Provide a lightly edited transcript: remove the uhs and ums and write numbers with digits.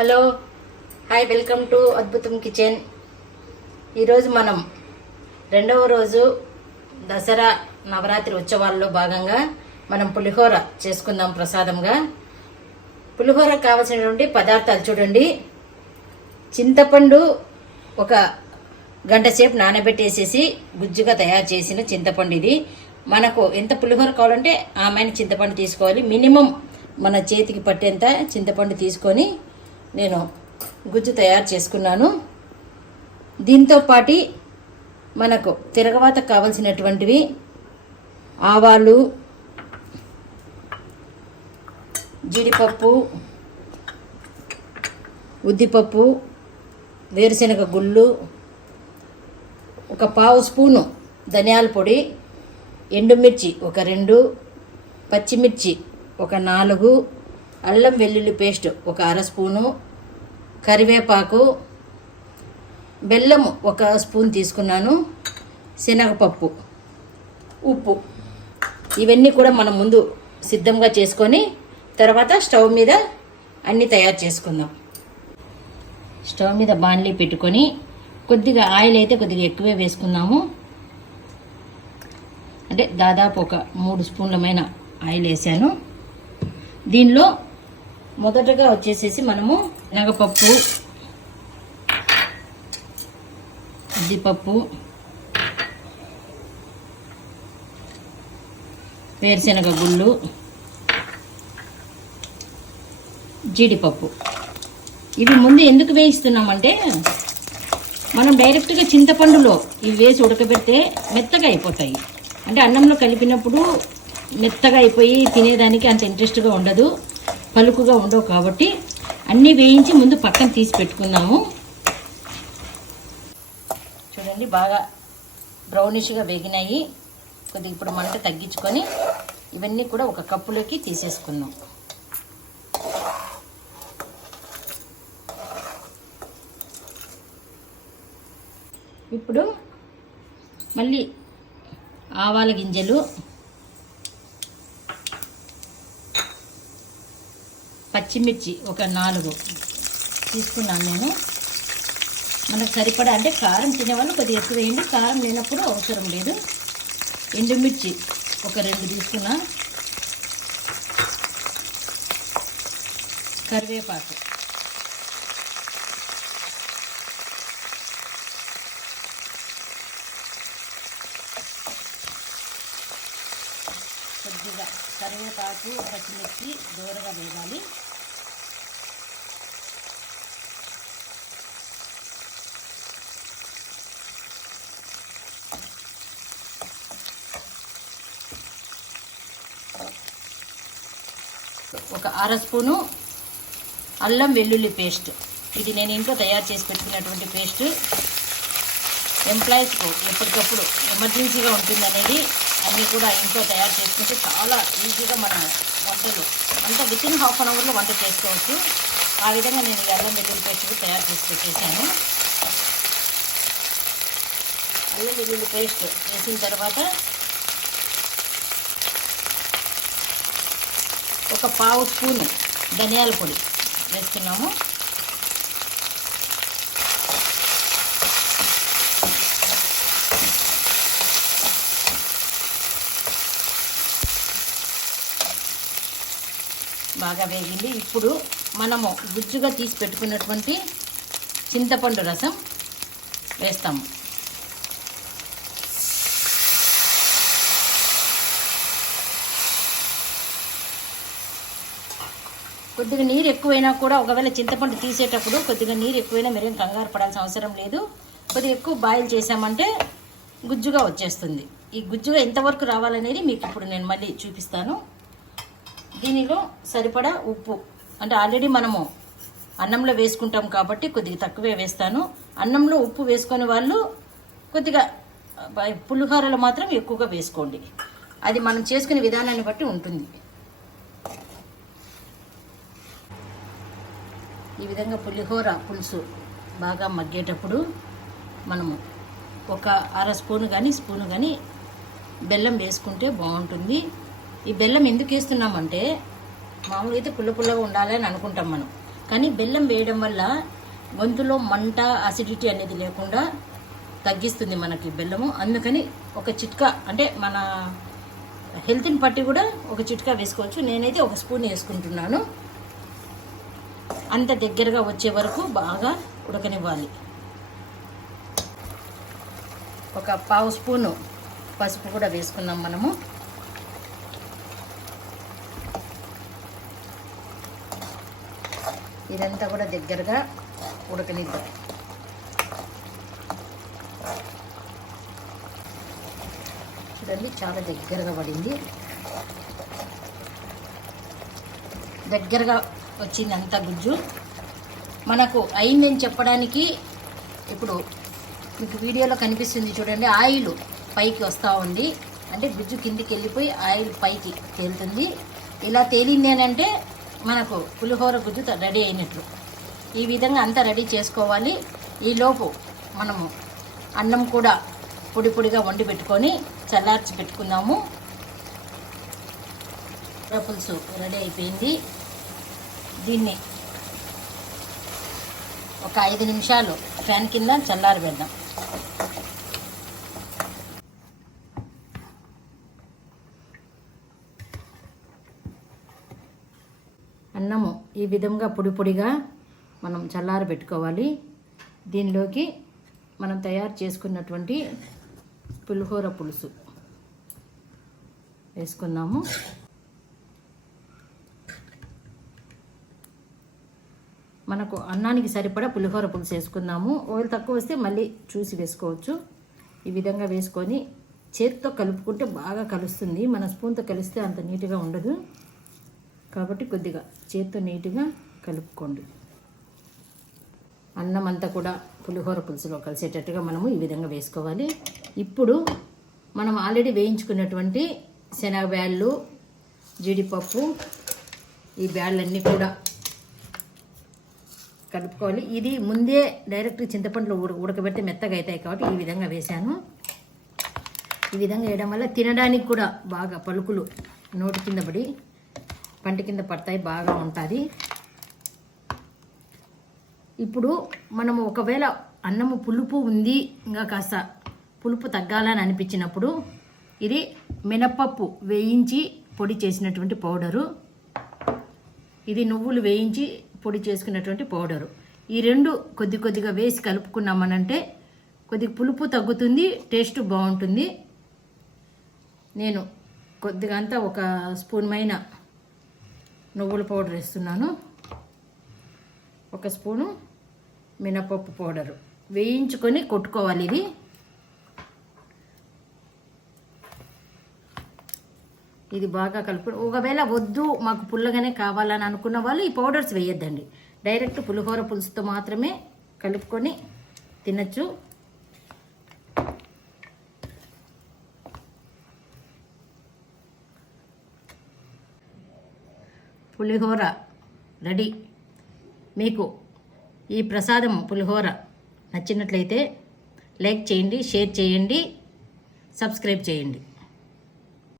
Hello hi, welcome to అద్భుతం kitchen. ఈరోజు మనం రెండవ రోజు దసరా నవరాత్రి ఉత్సవాల్లో భాగంగా మనం పులిహోర చేసుకుందాం ప్రసాదంగా. పులిహోర కావాల్సినటువంటి పదార్థాలు చూడండి. చింతపండు ఒక గంట సేపు నానబెట్టేసేసి గుజ్జుగా తయారు చేసిన చింతపండు ఇది. మనకు ఎంత పులిహోర కావాలంటే ఆమెను చింతపండు తీసుకోవాలి. మినిమం మన చేతికి పట్టేంత చింతపండు తీసుకొని నేను గుజ్జు తయారు చేసుకున్నాను. దీంతో పాటు మనకు తిరగవాత కావలసినటువంటివి ఆవాలు, జీడిపప్పు, ఉద్దిపప్పు, వేరుశనగ గుళ్ళు, ఒక పావు స్పూను ధనియాల పొడి, ఎండుమిర్చి ఒక 2, పచ్చిమిర్చి ఒక 4, అల్లం వెల్లుల్లి పేస్ట్ ఒక 1/2 స్పూను, కరివేపాకు, బెల్లం ఒక స్పూన్ తీసుకున్నాను, శనగపప్పు, ఉప్పు. ఇవన్నీ కూడా మనం ముందు సిద్ధంగా చేసుకొని తర్వాత స్టవ్ మీద అన్నీ తయారు చేసుకుందాం. స్టవ్ మీద బాణలి పెట్టుకొని కొద్దిగా ఆయిల్ అయితే కొద్దిగా ఎక్కువే వేసుకున్నాము. అంటే దాదాపు ఒక 3 స్పూన్లమైన ఆయిల్ వేసాను. దీనిలో మొదటగా వచ్చేసేసి మనము శనగపప్పు, ఉద్దిపప్పు, వేరుశనగ గుళ్ళు, జీడిపప్పు ఇవి ముందు ఎందుకు వేయిస్తున్నామంటే మనం డైరెక్ట్గా చింతపండులో ఇవి వేసి ఉడకబెడితే మెత్తగా అయిపోతాయి. అంటే అన్నంలో కలిపినప్పుడు మెత్తగా అయిపోయి తినేదానికి అంత ఇంట్రెస్ట్గా ఉండదు, పలుకుగా ఉండవు. కాబట్టి అన్నీ వేయించి ముందు పక్కన తీసి పెట్టుకుందాము. చూడండి, బాగా బ్రౌనిష్గా వేగినాయి. కొద్దిగా ఇప్పుడు మంట తగ్గించుకొని ఇవన్నీ కూడా ఒక కప్పులోకి తీసేసుకుందాం. ఇప్పుడు మళ్ళీ ఆవాల గింజలు, పచ్చిమిర్చి ఒక 4 తీసుకున్నాను నేను. మనకు సరిపడా, అంటే కారం తినేవాళ్ళు కొద్దిగా ఎక్కువ వేయండి, కారం లేనప్పుడు అవసరం లేదు. ఎండుమిర్చి ఒక 2 తీసుకున్నా, కరివేపాకు, కొద్దిగా కరివేపాకు, పచ్చిమిర్చి దూరగా వేగాలి. ఒక 1/2 స్పూను అల్లం వెల్లుల్లి పేస్ట్. ఇది నేను ఇంట్లో తయారు చేసి పెట్టుకున్నటువంటి పేస్ట్. ఎంప్లాయీస్కు ఎప్పటికప్పుడు ఎమర్జెన్సీగా ఉంటుందనేది అన్నీ కూడా ఇంట్లో తయారు చేసుకుంటే చాలా ఈజీగా మనం వంటలు అంతా వితిన్ ½ అన్ అవర్లో వంట చేసుకోవచ్చు. ఆ విధంగా నేను ఈ అల్లం వెల్లుల్లి పేస్ట్ తయారు చేసి పెట్టేశాను. అల్లం వెల్లుల్లి పేస్ట్ వేసిన తర్వాత ఒక పావు స్పూను ధనియాల పొడి వేస్తున్నాము. బాగా వేగింది. ఇప్పుడు మనము గుజ్జుగా తీసి పెట్టుకున్నటువంటి చింతపండు రసం వేస్తాము. కొద్దిగా నీరు ఎక్కువైనా కూడా, ఒకవేళ చింతపండు తీసేటప్పుడు కొద్దిగా నీరు ఎక్కువైనా మీరేం కంగారు పడాల్సిన అవసరం లేదు. కొద్దిగా ఎక్కువ బాయిల్ చేసామంటే గుజ్జుగా వచ్చేస్తుంది. ఈ గుజ్జుగా ఎంతవరకు రావాలనేది మీకు ఇప్పుడు నేను మళ్ళీ చూపిస్తాను. దీనిలో సరిపడా ఉప్పు, అంటే ఆల్రెడీ మనము అన్నంలో వేసుకుంటాం కాబట్టి కొద్దిగా తక్కువే వేస్తాను. అన్నంలో ఉప్పు వేసుకునే వాళ్ళు కొద్దిగా పులిహోరలో మాత్రం ఎక్కువగా వేసుకోండి. అది మనం చేసుకునే విధానాన్ని బట్టి ఉంటుంది. ఈ విధంగా పులిహోర పులుసు బాగా మగ్గేటప్పుడు మనము ఒక 1/2 స్పూను కానీ స్పూను కానీ బెల్లం వేసుకుంటే బాగుంటుంది. ఈ బెల్లం ఎందుకు వేస్తున్నామంటే మామూలుగా అయితే పుల్ల పుల్లగా ఉండాలి అని అనుకుంటాం మనం. కానీ బెల్లం వేయడం వల్ల గొంతులో మంట, అసిడిటీ అనేది లేకుండా తగ్గిస్తుంది మనకి బెల్లము. అందుకని ఒక చిట్కా, అంటే మన హెల్త్ని బట్టి కూడా ఒక చిట్కా వేసుకోవచ్చు. నేనైతే 1 స్పూన్ వేసుకుంటున్నాను. అంత దగ్గరగా వచ్చే వరకు బాగా ఉడకనివ్వాలి. 1/2 స్పూను పసుపు కూడా వేసుకున్నాం మనము. ఇదంతా కూడా దగ్గరగా ఉడకనిద్దాం. చూడండి, చాలా దగ్గరగా పడింది. దగ్గరగా వచ్చింది అంత గుజ్జు. మనకు అయిందని చెప్పడానికి ఇప్పుడు మీకు వీడియోలో కనిపిస్తుంది చూడండి, ఆయిల్ పైకి వస్తూ ఉంది. అంటే గుజ్జు కిందికి వెళ్ళిపోయి ఆయిల్ పైకి తేలుతుంది. ఇలా తేలింది అని అంటే మనకు పులిహోర గుజ్జు రెడీ అయినట్లు. ఈ విధంగా అంతా రెడీ చేసుకోవాలి. ఈలోపు మనము అన్నం కూడా పొడి పొడిగా వండి పెట్టుకొని చల్లార్చి పెట్టుకుందాము. పులుసు రెడీ అయిపోయింది. దీన్ని ఒక 5 నిమిషాలు ఫ్యాన్ కింద చల్లారి పెడదాం. అన్నము ఈ విధంగా పొడి పొడిగా మనం చల్లారి పెట్టుకోవాలి. దీనిలోకి మనం తయారు చేసుకున్నటువంటి పులిహోర పులుసు వేసుకున్నాము. మనకు అన్నానికి సరిపడా పులిహోర పులుసు వేసుకుందాము. ఆయిల్ తక్కువ వస్తే మళ్ళీ చూసి వేసుకోవచ్చు. ఈ విధంగా వేసుకొని చేతితో కలుపుకుంటే బాగా కలుస్తుంది. మన స్పూన్తో కలిస్తే అంత నీట్గా ఉండదు. కాబట్టి కొద్దిగా చేతితో నీట్గా కలుపుకోండి. అన్నం అంతా కూడా పులిహోర పులుసులో కలిసేటట్టుగా మనము ఈ విధంగా వేసుకోవాలి. ఇప్పుడు మనం ఆల్రెడీ వేయించుకున్నటువంటి శనగ బ్యాళ్ళు, జీడిపప్పు, ఈ బ్యాళ్ళన్నీ కూడా కలుపుకోవాలి. ఇది ముందే డైరెక్ట్ చింతపండులో ఉడకబెడితే మెత్తగా అవుతాయి కాబట్టి ఈ విధంగా వేశాను. ఈ విధంగా వేయడం వల్ల తినడానికి కూడా బాగా పలుకులు నోటి కింద పడి పంట కింద పడతాయి, బాగా ఉంటుంది. ఇప్పుడు మనము ఒకవేళ అన్నము పులుపు ఉంది, ఇంకా కాస్త పులుపు తగ్గాలని అనిపించినప్పుడు ఇది మినపప్పు వేయించి పొడి చేసినటువంటి పౌడరు, ఇది నువ్వులు వేయించి పొడి చేసుకున్నటువంటి పౌడరు, ఈ రెండు కొద్ది కొద్దిగా వేసి కలుపుకున్నామనంటే కొద్దిగా పులుపు తగ్గుతుంది, టేస్ట్ బాగుంటుంది. నేను కొద్దిగా అంతా 1 స్పూన్ మైన నువ్వుల పౌడర్ వేస్తున్నాను, 1 స్పూను మినపప్పు పౌడరు వేయించుకొని కొట్టుకోవాలి. ఇది బాగా కలుపు. ఒకవేళ వద్దు మాకు పుల్లగానే కావాలని అనుకున్న వాళ్ళు ఈ పౌడర్స్ వేయొద్దండి, డైరెక్ట్ పులిహోర పులుసుతో మాత్రమే కలుపుకొని తినచ్చు. పులిహోర రెడీ. మీకు ఈ ప్రసాదం పులిహోర నచ్చినట్లయితే లైక్ చేయండి, షేర్ చేయండి, సబ్స్క్రైబ్ చేయండి.